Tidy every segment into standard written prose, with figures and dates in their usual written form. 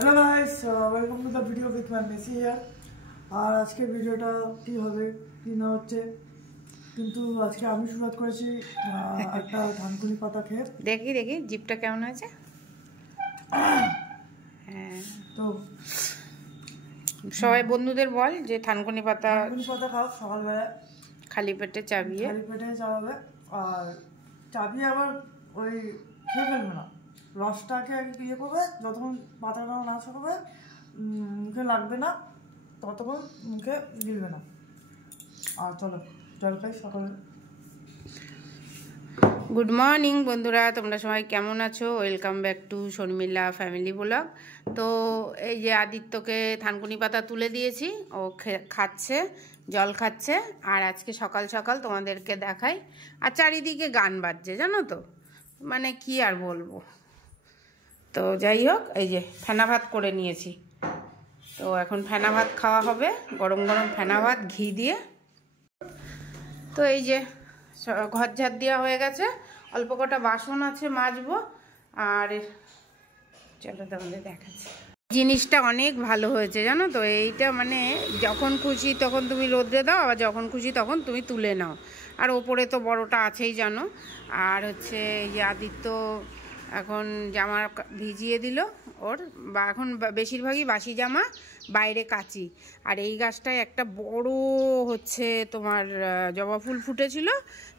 Hello guys, welcome to the video with my messy here. আর আজকে ভিডিওটা কি হবে কি না হচ্ছে, কিন্তু আজকে আমি শুরুয়াত করেছি একটা ধানকুনি পাতা খেয়ে। দেখি দেখি জিপটা কেমন আছে। হ্যাঁ, তো সবাই বন্ধুদের বল যে থানকুনি পাতা খাও সকালবেলা খালি পেটে চাবিয়ে চাবাবে। আর চাবিয়ে আবার ওই খেয়ে ফেলবে না, রসটাকে ইয়ে করবে, যতক্ষণ পাতাটা না শুকাবে মুখে লাগবে না ততক্ষণ মুখে গিলবে না। আর চলো জল খাই সকালে। গুড মর্নিং বন্ধুরা, তোমরা সবাই কেমন আছো? Welcome back to Sharmila family blog. তো এই যে আদিত্যকে থানকুনি পাতা তুলে দিয়েছি, ও খাচ্ছে, জল খাচ্ছে। আর আজকে সকাল সকাল তোমাদেরকে দেখাই, আর চারিদিকে গান বাজছে জানো তো, মানে কি আর বলবো। তো যাই হোক, এই যে ফেনা ভাত করে নিয়েছি, তো এখন ফেনা ভাত খাওয়া হবে, গরম গরম ফেনা ভাত ঘি দিয়ে। তো এই যে ঘর ঝাড় দেওয়া হয়ে গেছে, অল্প কটা বাসন আছে মাজবো। আর চলো তোমাদের দেখাচ্ছি, জিনিসটা অনেক ভালো হয়েছে জানো তো। এইটা মানে যখন খুশি তখন তুমি রোদ্রে দাও, আবার যখন খুশি তখন তুমি তুলে নাও। আর ওপরে তো বড়টা আছেই জানো। আর হচ্ছে এই যে আদিত্য এখন জামা ভিজিয়ে দিল ওর, বা এখন বেশিরভাগই বাসি জামা বাইরে কাচি। আর এই গাছটায় একটা বড় হচ্ছে তোমার জবা ফুল ফুটেছিল,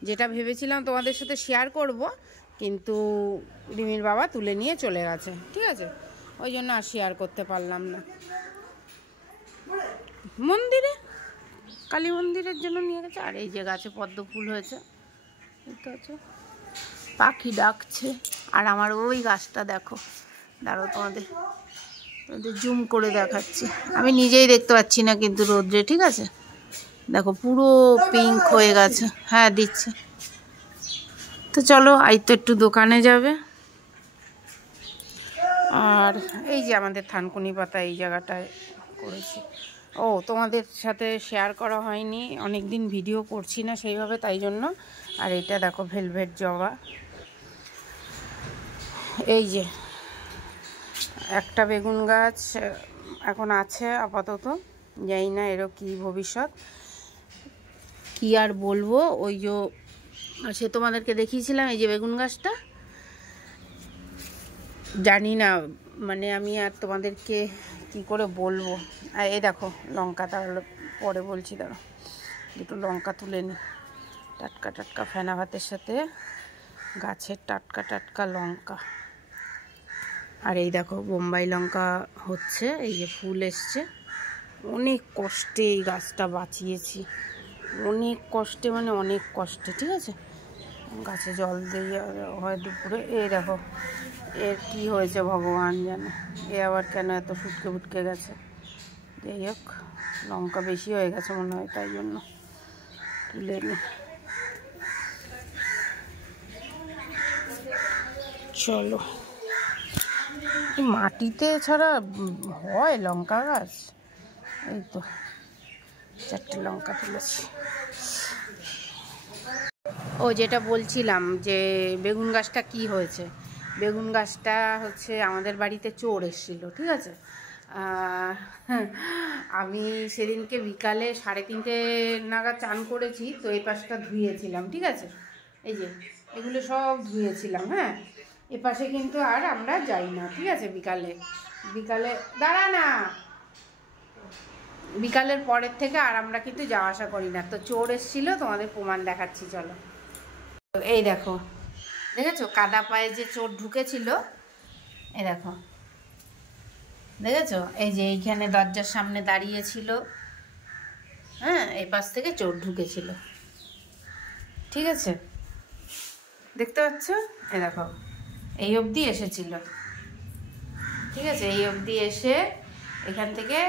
যেটা ভেবেছিলাম তোমাদের সাথে শেয়ার করব, কিন্তু রিমির বাবা তুলে নিয়ে চলে গেছে, ঠিক আছে, ওই জন্য আর শেয়ার করতে পারলাম না। মন্দিরে কালী মন্দিরের জন্য নিয়ে গেছে। আর এই যে গাছে পদ্ম ফুল হয়েছে, দেখতে পাচ্ছ, পাখি ডাকছে। আর আমার ওই গাছটা দেখো, দাঁড়াও তোমাদের জুম করে দেখাচ্ছি, আমি নিজেই দেখতে পাচ্ছি না কিন্তু রোদ্রে, ঠিক আছে, দেখো পুরো পিঙ্ক হয়ে গেছে। হ্যাঁ দিচ্ছে। তো চলো, আজ তো একটু দোকানে যাবে। আর এই যে আমাদের থানকুনি পাতা এই জায়গাটায় করেছি, ও তোমাদের সাথে শেয়ার করা হয়নি, অনেক দিন ভিডিও করছি না সেইভাবে, তাই জন্য। আর এটা দেখো ভেলভেট জবা, এই যে একটা বেগুন গাছ এখন আছে আপাতত, জানি না এরও কি ভবিষ্যৎ, কি আর বলবো। ওই যে সে তোমাদেরকে দেখিয়েছিলাম এই যে বেগুন গাছটা, জানি না মানে আমি আর তোমাদেরকে কি করে বলবো। আর এই দেখো লঙ্কা, তাহলে পরে বলছি, দাঁড়ো দুটো লঙ্কা তুলে নিই, টাটকা টাটকা ফেনা ভাতের সাথে গাছের টাটকা টাটকা লঙ্কা। আর এই দেখো বোম্বাই লঙ্কা হচ্ছে, এই যে ফুল এসছে। অনেক কষ্টে এই গাছটা বাঁচিয়েছি, অনেক কষ্টে, মানে অনেক কষ্টে, ঠিক আছে। গাছে জল দিয়ে হয় দুপুরে। এই দেখো এর কি হয়েছে ভগবান জানে, এ আবার কেন এত ফুটকে ফুটকে গেছে। যাই হোক, লঙ্কা বেশি হয়ে গেছে মনে হয়, তাই জন্য তুলে নি। চলো, মাটিতে ছাড়া হয় লঙ্কা গাছ। এই তো 4টে লঙ্কা তুলেছি। ও যেটা বলছিলাম যে বেগুন গাছটা কি হয়েছে, বেগুন গাছটা হচ্ছে আমাদের বাড়িতে চোর এসেছিলো, ঠিক আছে। আমি সেদিনকে বিকালে 3:30 নাগাদ চান করেছি, তো এই পাশটা ধুয়েছিলাম, ঠিক আছে, এই যে এগুলো সব ধুয়েছিলাম। হ্যাঁ, এ পাশে কিন্তু আর আমরা যাই না, ঠিক আছে, বিকালে দাঁড়া না, বিকালের পরের থেকে আর আমরা কিন্তু যাওয়া আসা করি না। তো চোর এসেছিল, তোমাদের প্রমাণ দেখাচ্ছি, চলো। এই দেখো, দেখেছো কাদা পায়ে যে চোর ঢুকেছিল, এই দেখো, দেখেছো, এই যে এইখানে দরজার সামনে দাঁড়িয়েছিল। হ্যাঁ, এই পাশ থেকে চোর ঢুকেছিল, ঠিক আছে, দেখতে পাচ্ছ, এই দেখো এই অবধি এসেছিল, ঠিক আছে, এই অবধি এসে এখান থেকে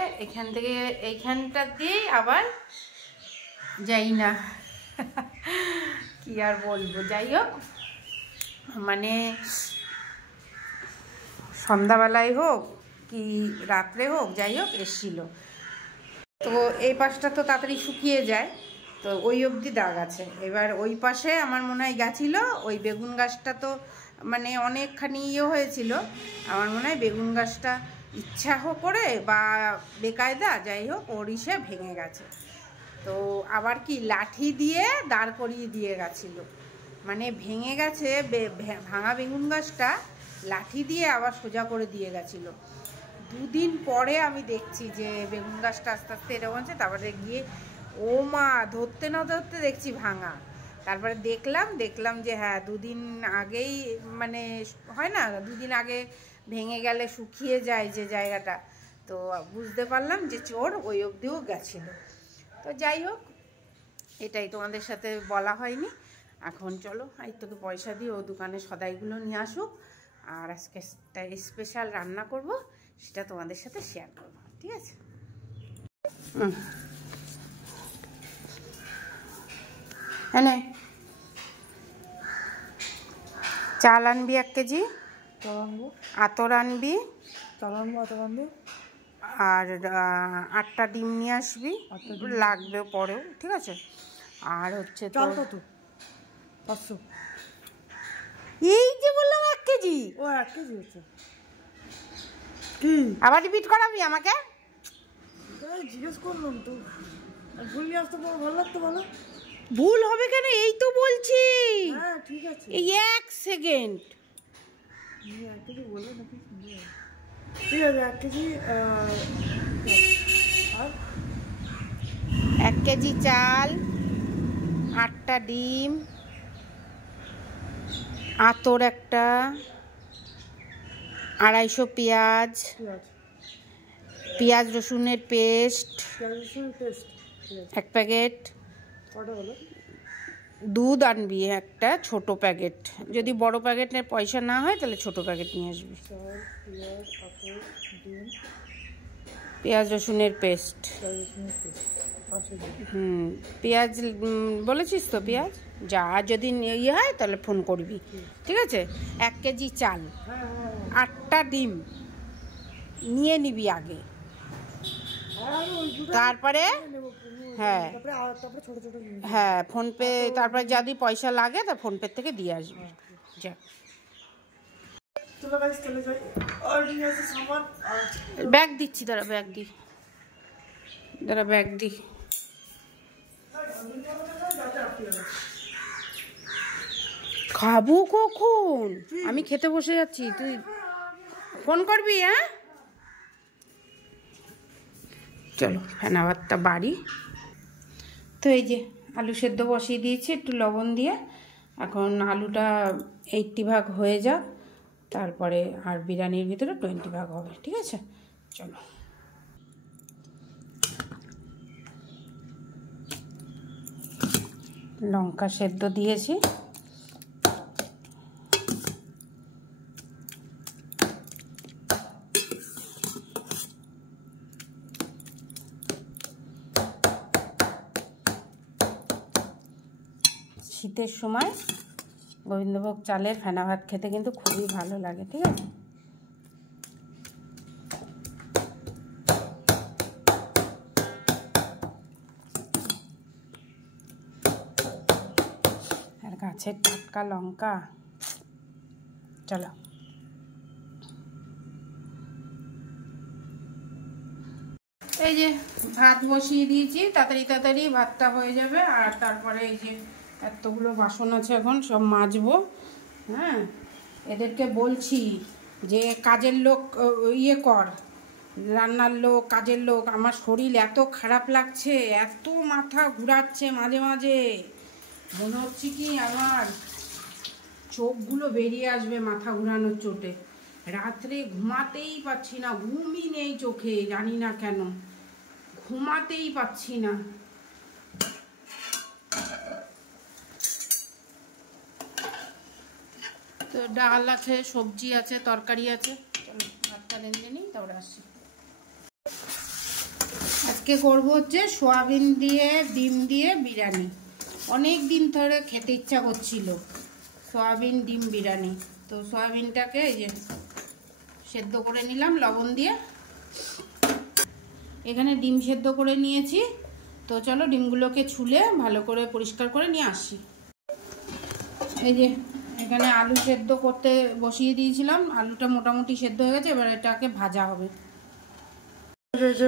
এইখানটা দিয়েই আবার যাই না, কি আর বলবো। যাই হোক, মানে সন্ধ্যাবেলায় হোক কি রাত্রে হোক, যাই হোক এসছিল। তো এই পাশটা তো তাড়াতাড়ি শুকিয়ে যায়, তো ওই অবধি দাগ আছে। এবার ওই পাশে আমার মনে হয় গেছিলো, ওই বেগুন গাছটা তো মানে অনেকখানি ইয়ে হয়েছিল। আমার মনে হয় বেগুন গাছটা ইচ্ছা করে বা বেকায়দা যাই হোক ওর ইসে ভেঙে গেছে। তো আবার কি লাঠি দিয়ে দাঁড় করিয়ে দিয়ে গেছিল, মানে ভেঙে গেছে ভাঙা বেগুন গাছটা লাঠি দিয়ে আবার সোজা করে দিয়ে গেছিল। 2 দিন পরে আমি দেখছি যে বেগুন গাছটা আস্তে আস্তে এরকম হচ্ছে। তারপরে গিয়ে ও মা ধরতে না ধরতে দেখছি ভাঙা। তারপরে দেখলাম যে হ্যাঁ 2 দিন আগেই, মানে হয় না 2 দিন আগে ভেঙে গেলে শুকিয়ে যায় যে জায়গাটা, তো বুঝতে পারলাম যে চোর ওই অবধিও গেছিল। তো যাই হোক, এটাই তোমাদের সাথে বলা হয়নি। এখন চলো এই তোকে পয়সা দিয়ে ও দোকানে সদাইগুলো নিয়ে আসুক, আর আজকে স্পেশাল রান্না করব, সেটা তোমাদের সাথে শেয়ার করব, ঠিক আছে? হ্যাঁ, চাল আনবি 1 কেজি, আতর আনবি, আর 8টা ডিম নিয়ে আসবি, লাগবে পরেও, ঠিক আছে? আর হচ্ছে তো 500, এই যে বললাম 1 কেজি। ও 1 কেজি হচ্ছে আবার রিপিট করাবি আমাকে? জিজ্ঞেস করলাম তো, ভুল নিয়ে আসতে ভালো লাগতো। বলো ভুল হবে কেন, এই তো বলছি। হ্যাঁ ঠিক আছে, এই 1 সেকেন্ড। 1 কেজি বললে নাকি? ঠিক আছে 1 কেজি, আর 1 কেজি চাল, 8টা ডিম, আতর একটা, 250 পেঁয়াজ, পেঁয়াজ রসুনের পেস্ট 1 প্যাকেট, দুধ আনবি একটা ছোট প্যাকেট, যদি বড় প্যাকেটের পয়সা না হয় তাহলে ছোট প্যাকেট নিয়ে আসবি। পেঁয়াজ রসুনের পেস্ট, পেঁয়াজ বলেছিস তো? পেঁয়াজ যা, যদি ইয়ে হয় তাহলে ফোন করবি, ঠিক আছে? 1 কেজি চাল, 8টা ডিম নিয়ে নিবি আগে, তারপরে হ্যাঁ হ্যাঁ ফোনপে, তারপরে যদি পয়সা লাগে তা ফোনপে থেকে দিয়ে আসবি। যা, ব্যাগ দিচ্ছি, দাঁড়া ব্যাগ দি। খাবো কখন? আমি খেতে বসে যাচ্ছি, তুই ফোন করবি। হ্যাঁ চলো, ফেনা ভাতটা বাড়ি। তো এই যে আলু সেদ্ধ বসিয়ে দিয়েছি একটু লবণ দিয়ে। এখন আলুটা 80 ভাগ হয়ে যাক, তারপরে আর বিরিয়ানির ভিতরে 20 ভাগ হবে, ঠিক আছে? চলো, লঙ্কা সেদ্ধ দিয়েছি, শীতের সময় গোবিন্দভোগ চালের ফেনা ভাত খেতে কিন্তু খুবই ভালো লাগে, ঠিক আছে? আর গাছের টাটকা লঙ্কা। চলো, এই যে ভাত বসিয়ে দিয়েছি, তাড়াতাড়ি ভাতটা হয়ে যাবে। আর তারপরে এই যে এতগুলো বাসন আছে, এখন সব মাজবো। হ্যাঁ, এদেরকে বলছি যে কাজের লোক ইয়ে কর, রান্নার লোক, কাজের লোক। আমার শরীর এত খারাপ লাগছে, এত মাথা ঘুরাচ্ছে মাঝে মাঝে, মনে হচ্ছে কি আমার চোখগুলো বেরিয়ে আসবে মাথা ঘুরানোর চোটে। রাত্রে ঘুমাতেই পাচ্ছি না, ঘুমই নেই চোখে, জানি না কেন ঘুমাতেই পাচ্ছি না। তো ডাল আছে, সবজি আছে, তরকারি আছে। চলো ভাতটা রেঁধে নিই, তারপরে আসছি। আজকে করবো হচ্ছে সোয়াবিন দিয়ে ডিম দিয়ে বিরিয়ানি। অনেক দিন ধরে খেতে ইচ্ছা করছিল সোয়াবিন ডিম বিরিয়ানি। তো সোয়াবিনটাকে এই যে সেদ্ধ করে নিলাম লবণ দিয়ে। এখানে ডিম সেদ্ধ করে নিয়েছি। তো চলো ডিমগুলোকে ছুলে ভালো করে পরিষ্কার করে নিয়ে আসি। এই যে এখানে আলু সেদ্ধ করতে বসিয়ে দিয়েছিলাম, আলুটা মোটামুটি সেদ্ধ হয়ে গেছে, এবার এটাকে ভাজা হবে।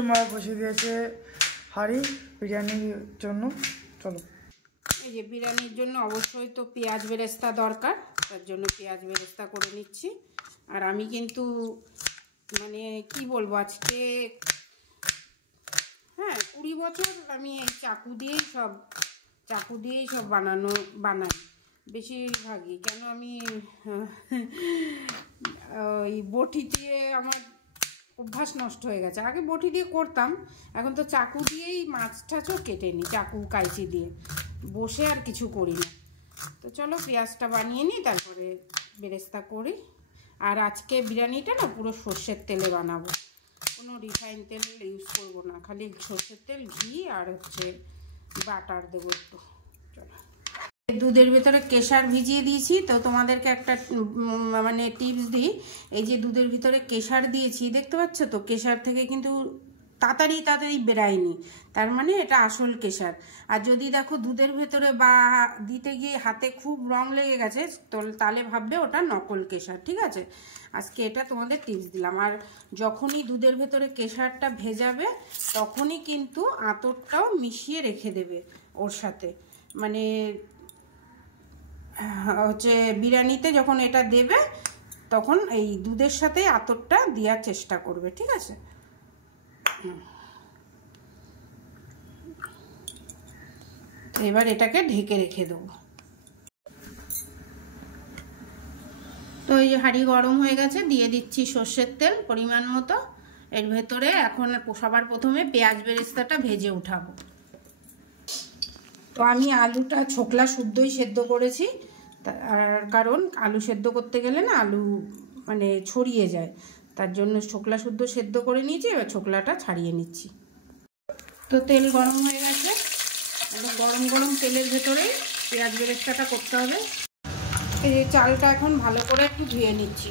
মা বসিয়ে দিয়েছে হাঁড়ি বিরিয়ানির জন্য। চলো, এই যে বিরিয়ানির জন্য অবশ্যই তো পেঁয়াজ বেরেস্তা দরকার, তার জন্য পেঁয়াজ বেরেস্তা করে নিচ্ছি। আর আমি কিন্তু মানে কি বলবো, আজকে 20 বছর আমি এই চাকু দিয়েই সব বানাই বেশিরভাগই। কেন আমি ওই বটি দিয়ে আমার অভ্যাস নষ্ট হয়ে গেছে। আগে বটি দিয়ে করতাম, এখন তো চাকু দিয়েই মাছ টাছও কেটে নিই, চাকু কাঁচি দিয়ে, বসে আর কিছু করি না। তো চলো পেঁয়াজটা বানিয়ে নিই, তারপরে বেরেস্তা করি। আর আজকে বিরিয়ানিটা না পুরো সর্ষের তেলে বানাবো, কোনো রিফাইন তেল ইউজ করবো না, খালি সর্ষের তেল, ঘি আর হচ্ছে বাটার দেবো একটু। চলো, দুধের ভেতরে কেশর ভিজিয়ে দিয়েছি। তো তোমাদেরকে একটা মানে টিপস দিই, এই যে দুধের ভিতরে কেশর দিয়েছি দেখতে পাচ্ছ তো, কেশর থেকে কিন্তু তাড়াতাড়ি বেরায়নি, তার মানে এটা আসল কেশর। আর যদি দেখো দুধের ভেতরে বা দিতে গিয়ে হাতে খুব রং লেগে গেছে, তো তাহলে ভাববে ওটা নকল কেশর। ঠিক আছে, আজকে এটা তোমাদের টিপস দিলাম। আর যখনই দুধের ভেতরে কেশরটা ভেজাবে, তখনই কিন্তু আতরটাও মিশিয়ে রেখে দেবে ওর সাথে। মানে হচ্ছে বিরিয়ানিতে যখন এটা দেবে, তখন এই দুধের সাথে আতরটা দেওয়ার চেষ্টা করবে। ঠিক আছে, এবার এটাকে ঢেকে রেখে দেবো। তো এই যে হাঁড়ি গরম হয়ে গেছে, দিয়ে দিচ্ছি সর্ষের তেল পরিমাণ মতো। এর ভেতরে এখন সবার প্রথমে পেঁয়াজ বেরেস্তাটা ভেজে উঠাবো। তো আমি আলুটা ছোকলা শুদ্ধই সেদ্ধ করেছি, তার কারণ আলু সেদ্ধ করতে গেলে না আলু মানে ছড়িয়ে যায়, তার জন্য ছোকলা শুদ্ধ সেদ্ধ করে নিয়েছি। এবার ছোকলাটা ছাড়িয়ে নিচ্ছি। তো তেল গরম হয়ে গেছে, গরম গরম তেলের ভেতরেই পেঁয়াজ বেরেস্তাটা করতে হবে। এই যে চালটা এখন ভালো করে একটু ধুয়ে নিচ্ছি।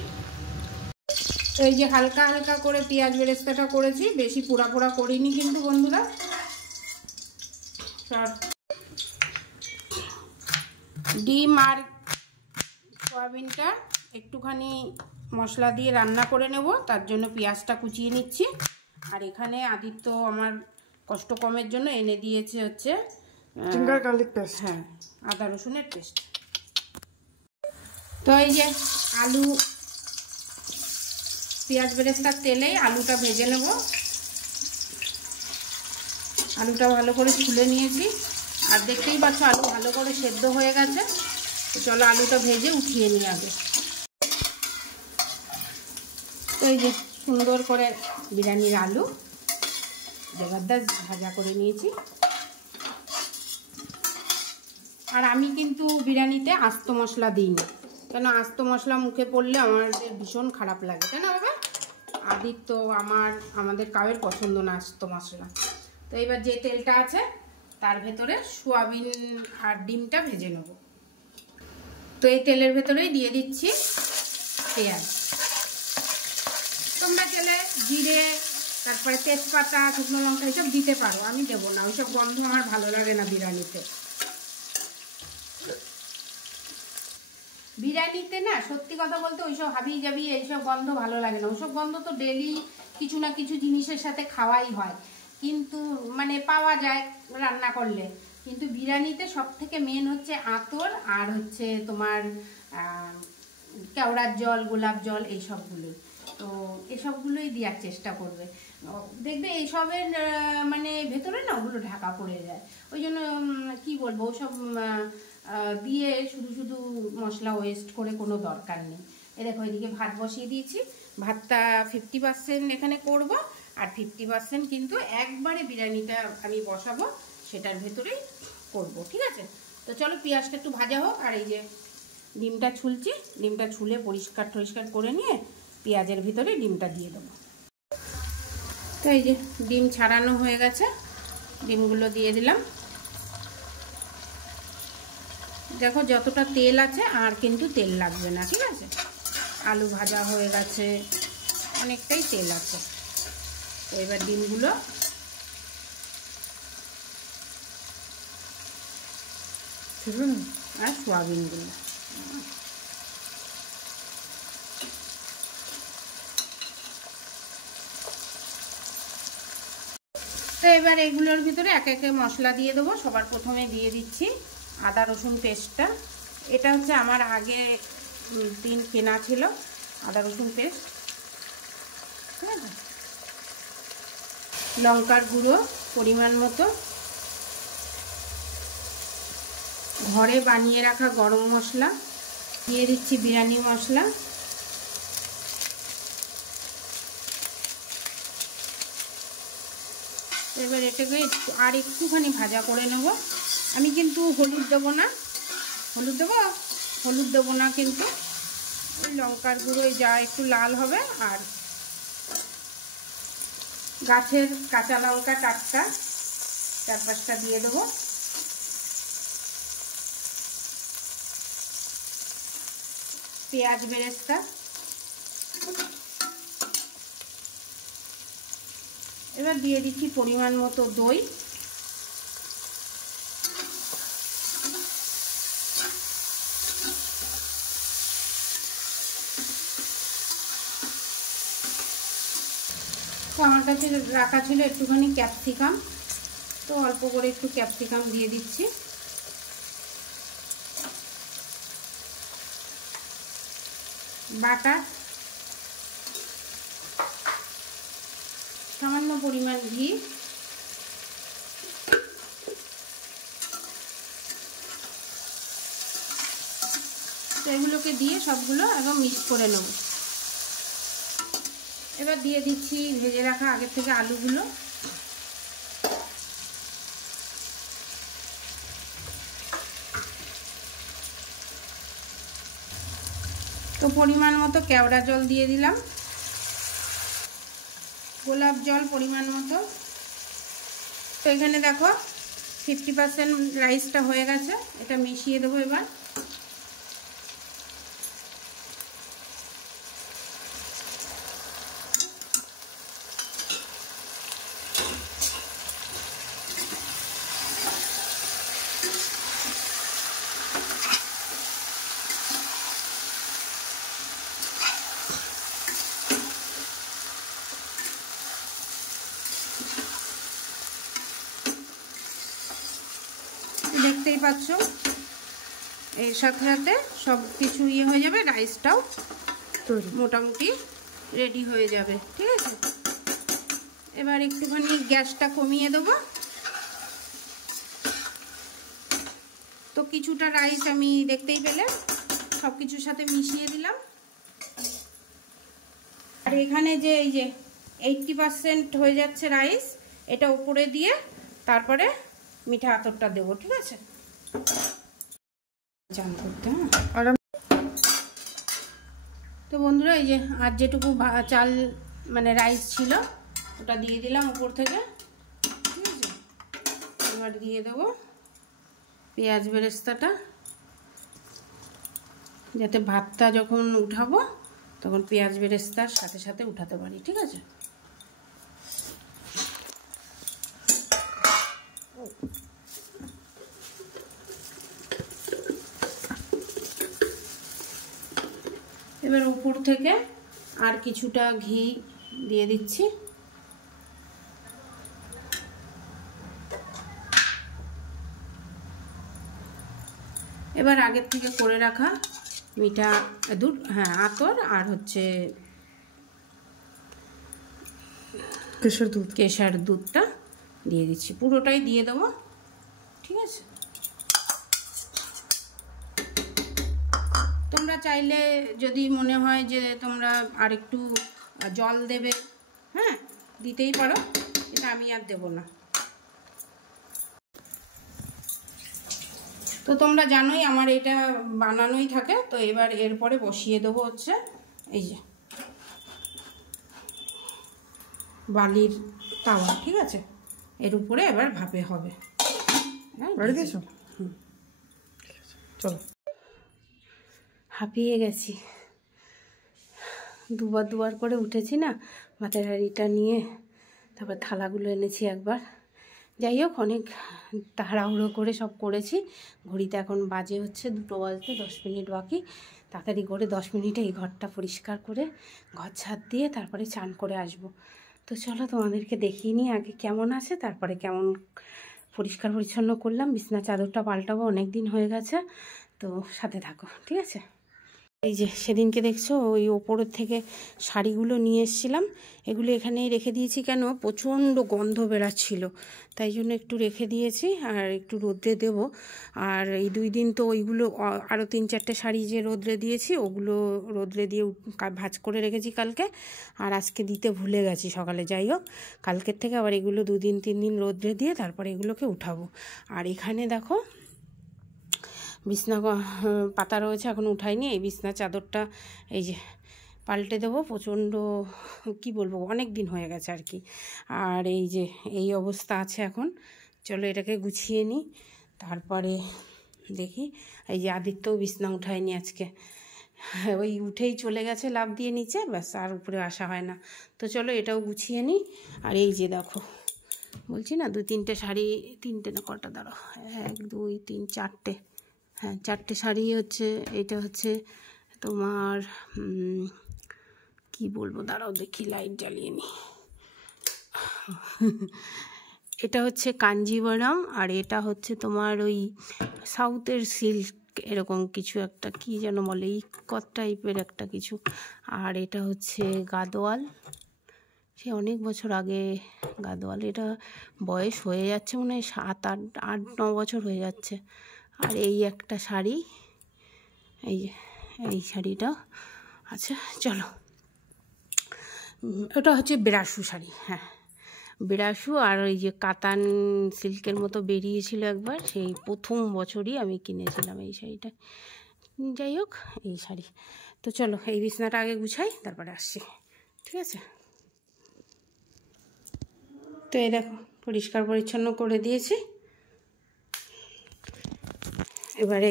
তো এই যে হালকা হালকা করে পেঁয়াজ বেরেস্তাটা করেছি, বেশি পোড়া পোড়া করিনি কিন্তু বন্ধুরা। ডিম আর সয়াবিনটা একটুখানি মশলা দিয়ে রান্না করে নেব, তার জন্য পেঁয়াজটা কুচিয়ে নিচ্ছি। আর এখানে আদিত্য আমার কষ্ট কমের জন্য এনে দিয়েছে হচ্ছে জিঞ্জার গার্লিক পেস্ট, আদা রসুনের পেস্ট। তো এই যে আলু পেঁয়াজ বেরেস্তার তেলেই আলুটা ভেজে নেব। আলুটা ভালো করে ছুলে নিয়েছি, আর দেখতেই পাচ্ছ আলু ভালো করে সেদ্ধ হয়ে গেছে। তো চলো আলুটা ভেজে উঠিয়ে নিই আগে। তো এই যে সুন্দর করে বিরিয়ানির আলু জবরদস্ত ভাজা করে নিয়েছি। আর আমি কিন্তু বিরিয়ানিতে আস্ত মশলা দিই না, কেন আস্ত মশলা মুখে পড়লে আমাদের ভীষণ খারাপ লাগে, তাই না বাবা? আদিত্য আমাদের কাউয়ের পছন্দ না আস্ত মশলা। তো এবার যে তেলটা আছে তার ভেতরে সোয়াবিন আর ডিমটা ভেজে নেব। তো এই তেলের ভেতরেই দিয়ে দিচ্ছি পেঁয়াজ। তোমরা চাইলে জিরে, তারপরে তেজপাতা, শুকনো লঙ্কা এসব দিতে পারো, আমি দেবো না, ওইসব গন্ধ আমার ভালো লাগে না বিরিয়ানিতে। বিরিয়ানিতে না সত্যি কথা বলতে ওইসব হাবি জাবি এইসব গন্ধ ভালো লাগে না। ওইসব গন্ধ তো ডেলি কিছু না কিছু জিনিসের সাথে খাওয়াই হয়, কিন্তু মানে পাওয়া যায় রান্না করলে। কিন্তু বিরিয়ানিতে সব থেকে মেন হচ্ছে আতর, আর হচ্ছে তোমার কেওড়ার জল, গোলাপ জল, এইসবগুলোই। তো এসবগুলোই দেওয়ার চেষ্টা করবে, দেখবে এইসবের মানে ভেতরে না ওগুলো ঢাকা পড়ে যায়। ওই জন্য কী বলবো, ওসব দিয়ে শুধু শুধু মশলা ওয়েস্ট করে কোনো দরকার নেই। এ দেখো এদিকে ভাত বসিয়ে দিয়েছি, ভাতটা 50% এখানে করব, আর 50% কিন্তু একবারে বিরিয়ানিটা আমি বসাবো সেটার ভেতরেই করব। ঠিক আছে, তো চলো পেঁয়াজটা একটু ভাজা হোক। আর এই যে ডিমটা ছুলছি, ডিমটা ছুলে পরিষ্কার করে নিয়ে পেঁয়াজের ভিতরে ডিমটা দিয়ে দেবো। তো এই যে ডিম ছাড়ানো হয়ে গেছে, ডিমগুলো দিয়ে দিলাম। দেখো যতটা তেল আছে আর কিন্তু তেল লাগবে না। ঠিক আছে, আলু ভাজা হয়ে গেছে, অনেকটাই তেল আছে। তো এবার ডিমগুলো আর সোয়াবিনগুলো তো এবার এগুলোর ভিতরে একে একে মশলা দিয়ে দেবো। সবার প্রথমে দিয়ে দিচ্ছি আদা রসুন পেস্টটা। এটা হচ্ছে আমার আগে দিন কেনা ছিল আদা রসুন পেস্ট, ঠিক আছে। লঙ্কার গুঁড়ো পরিমাণ মতো, ঘরে বানিয়ে রাখা গরম মশলা, দিয়ে দিচ্ছি বিরিয়ানি মশলা, এবার এটাকে আর একটুখানি ভাজা করে নেব। আমি কিন্তু হলুদ দেবো না, হলুদ দেবো না কিন্তু ওই লঙ্কার গুঁড়ো যা একটু লাল হবে। আর গাছের কাঁচা লঙ্কা টাটকা 4-5টা দিয়ে দেবো। পেঁয়াজ বেরেস্তা, এবার দিয়ে দিচ্ছি পরিমাণ মতো দই, তো আমার কাছে রাখা ছিল একটুখানি ক্যাপসিকাম, তো অল্প করে একটু ক্যাপসিকাম দিয়ে দিচ্ছি। বাটার, সামান্য পরিমাণ ঘি, তো এগুলোকে দিয়ে সবগুলো একদম মিক্স করে নেব। এবার দিয়ে দিচ্ছি ভেজে রাখা আগে থেকে আলুগুলো, তো পরিমাণ মতো কেওড়া জল দিয়ে দিলাম, গোলাপ জল পরিমাণ মতো। তো এখানে দেখো 50% রাইসটা হয়ে গেছে, এটা মিশিয়ে দেবো এবার। দেখতেই পাচ্ছ এর সাথে সাথে সব কিছু ইয়ে হয়ে যাবে, রাইসটাও মোটামুটি রেডি হয়ে যাবে, ঠিক আছে। এবার একটুখানি গ্যাসটা কমিয়ে দেবো। তো কিছুটা রাইস আমি দেখতেই পেলে সব কিছুর সাথে মিশিয়ে দিলাম। আর এখানে যে এই যে 80% হয়ে যাচ্ছে রাইস, এটা উপরে দিয়ে তারপরে মিঠা আতরটা দেবো, ঠিক আছে। চান করতে, হ্যাঁ। তো বন্ধুরা এই যে আর যেটুকু চাল মানে রাইস ছিল ওটা দিয়ে দিলাম উপর থেকে, ঠিক আছে। এবার দিয়ে দেবো পেঁয়াজ বেরেস্তাটা, যাতে ভাতটা যখন উঠাবো তখন পেঁয়াজ বেরেস্তার সাথে সাথে উঠাতে পারি, ঠিক আছে। এবার উপর থেকে আর কিছুটা ঘি দিয়ে দিচ্ছি। এবার আগের থেকে করে রাখা মিঠা দুধ, হ্যাঁ আতর আর হচ্ছে কেশর দুধটা দিয়ে দিচ্ছি, পুরোটাই দিয়ে দেবো, ঠিক আছে। তোমরা চাইলে যদি মনে হয় যে তোমরা আর একটু জল দেবে, হ্যাঁ দিতেই পারো, এটা আমি আর দেব না। তো তোমরা জানোই আমার এটা বানানোই থাকে। তো এবার এরপরে বসিয়ে দেবো হচ্ছে এই যে বালির তাওয়া, ঠিক আছে। এর উপরে এবার ভাপে হবে। চলো, হাঁপিয়ে গেছি, দুবার করে উঠেছি না ভাতের হাঁড়িটা নিয়ে, তারপর থালাগুলো এনেছি একবার। যাই হোক, অনেক তাড়াহুড়ো করে সব করেছি। ঘড়িতে এখন বাজে হচ্ছে 2টো বাজতে 10 মিনিট বাকি। তাড়াতাড়ি করে 10 মিনিটে এই ঘরটা পরিষ্কার করে ঘর ছাদ দিয়ে তারপরে চান করে আসবো। তো চলো তোমাদেরকে দেখিয়ে নিই আগে কেমন আছে, তারপরে কেমন পরিষ্কার পরিচ্ছন্ন করলাম। বিছনা চাদরটা পাল্টাবো, অনেক দিন হয়ে গেছে, তো সাথে থাকো, ঠিক আছে। এই যে সেদিনকে দেখছো ওই ওপরের থেকে শাড়িগুলো নিয়ে এসেছিলাম, এগুলো এখানেই রেখে দিয়েছি। কেন? প্রচণ্ড গন্ধ বেরাচ্ছিল, তাই জন্য একটু রেখে দিয়েছি আর একটু রোদ্রে দেব। আর এই 2 দিন তো ওইগুলো আরও 3-4টে শাড়ি যে রোদ্রে দিয়েছি ওগুলো রোদ্রে দিয়ে ভাঁজ করে রেখেছি কালকে, আর আজকে দিতে ভুলে গেছি সকালে। যাই হোক, কালকের থেকে আবার এগুলো 2 দিন 3 দিন রোদ্রে দিয়ে তারপরে এগুলোকে উঠাবো। আর এখানে দেখো বিছনা পাতা রয়েছে, এখন উঠাইনি। এই বিছনা চাদরটা এই যে পাল্টে দেবো, প্রচণ্ড কি বলবো, অনেক দিন হয়ে গেছে আর কি। আর এই যে এই অবস্থা আছে এখন। চলো এটাকে গুছিয়ে নিই, তারপরে দেখি। এই যে আদিত্যও বিছনা উঠায়নি আজকে, ওই উঠেই চলে গেছে লাফ দিয়ে নিচে, ব্যাস আর উপরে আসা হয় না। তো চলো এটাও গুছিয়ে নিই। আর এই যে দেখো বলছি না 2-3টে শাড়ি, 3টে না কটা, দাঁড়াও, 1 2 3 4টে, হ্যাঁ 4টে শাড়ি হচ্ছে। এটা হচ্ছে তোমার কি বলবো, দাঁড়াও দেখি লাইট জ্বালিয়ে নি। এটা হচ্ছে কাঞ্জিবরম, আর এটা হচ্ছে তোমার ওই সাউথের সিল্ক এরকম কিছু একটা, কি যেন বলে, ইকত টাইপের একটা কিছু। আর এটা হচ্ছে গাদোয়াল, সে অনেক বছর আগে গাদোয়াল। এটা বয়স হয়ে যাচ্ছে মনে হয় 7-8-9 বছর হয়ে যাচ্ছে। আর এই একটা শাড়ি, এই শাড়িটা আচ্ছা। চলো ওটা হচ্ছে বেরাসু শাড়ি, হ্যাঁ বেরাসু। আর ওই যে কাতান সিল্কের মতো বেরিয়েছিল একবার, সেই প্রথম বছরই আমি কিনেছিলাম এই শাড়িটা। যাই হোক এই শাড়ি। তো চলো এই বিছনাটা আগে গুছাই, তারপরে আসছি, ঠিক আছে। তো এই দেখো পরিষ্কার পরিচ্ছন্ন করে দিয়েছি। এবারে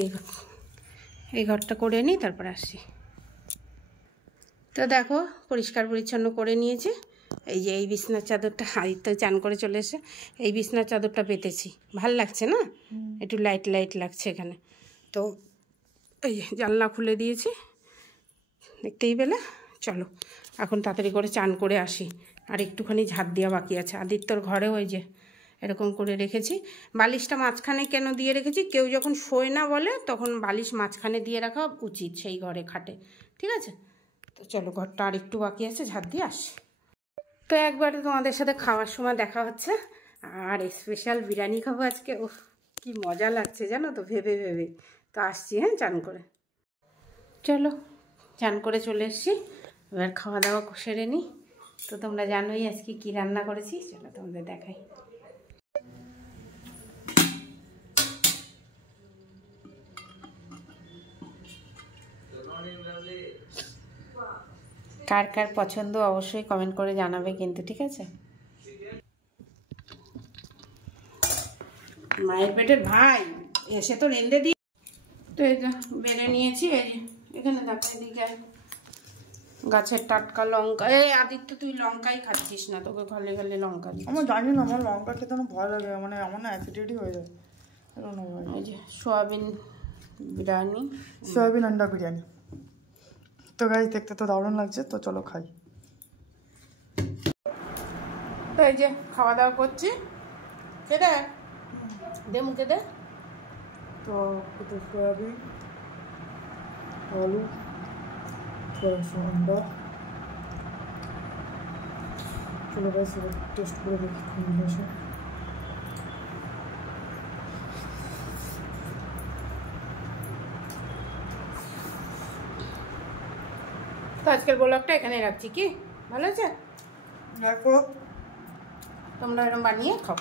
এই ঘরটা করে নিই, তারপরে আসছি। তো দেখো পরিষ্কার পরিচ্ছন্ন করে নিয়েছি। এই যে এই বিছনার চাদরটা, আদিত্য চান করে চলে এসে এই বিছনার চাদরটা পেতেছি, ভাল লাগছে না, একটু লাইট লাইট লাগছে এখানে। তো এই জানলা খুলে দিয়েছি, দেখতেই পেলে। চলো এখন তাড়াতাড়ি করে চান করে আসি, আর একটুখানি ঝাড় দেওয়া বাকি আছে। আদিত্যর ঘরে ওই যে এরকম করে রেখেছি, বালিশটা মাঝখানে কেন দিয়ে রেখেছি, কেউ যখন শোয় না বলে তখন বালিশ মাঝখানে দিয়ে রাখা উচিত সেই ঘরে, খাটে, ঠিক আছে। তো চলো ঘরটা আর একটু বাকি আছে, ঝাড় দিয়ে আসি। তো একবারে তোমাদের সাথে খাওয়ার সময় দেখা হচ্ছে, আর স্পেশাল বিরিয়ানি খাবো আজকে। ও কি মজা লাগছে জানো তো, ভেবে ভেবে। তো আসছি, হ্যাঁ চান করে। চলো চান করে চলে এসছি, এবার খাওয়া দাওয়া সেরে নিই। তো তোমরা জানোই আজকে কি রান্না করেছি, চলো তোমাদের দেখাই। কার কার পছন্দ অবশ্যই কমেন্ট করে জানাবে কিন্তু, ঠিক আছে। মায়ের পেটের ভাই এসে তো রেঁধে দিয়ে, তো এই যে বেড়ে নিয়েছি। এই যে এখানে দেখো, এদিকে গাছের টাটকা লঙ্কা। এই আদিত্য তুই লঙ্কাই খাচ্ছিস না, তোকে ঘলে ঘলে লঙ্কা দিই। আমার জানি না, আমার লঙ্কা খেতে আমার ভয় লাগে, মানে আমার না অ্যাসিডিটি হয়ে যায়। এই যে সোয়াবিন বিরিয়ানি, সয়াবিন আন্ডা বিরিয়ানি। তো গাইস দেখতে তো দারুণ লাগছে, তো চলো খাই। তো এই যে খাওয়া দাওয়া করছি, খেতে দে মুখে দে। তো সয়াবিন, আলু, আন্ডা, চলো গাইস এবার টেস্ট করে দেখি কেমন আছে। তো আজকের ব্লগটা এখানে রাখছি, কি ভালো আছে? দেখো তোমরা এরকম বানিয়ে খাও।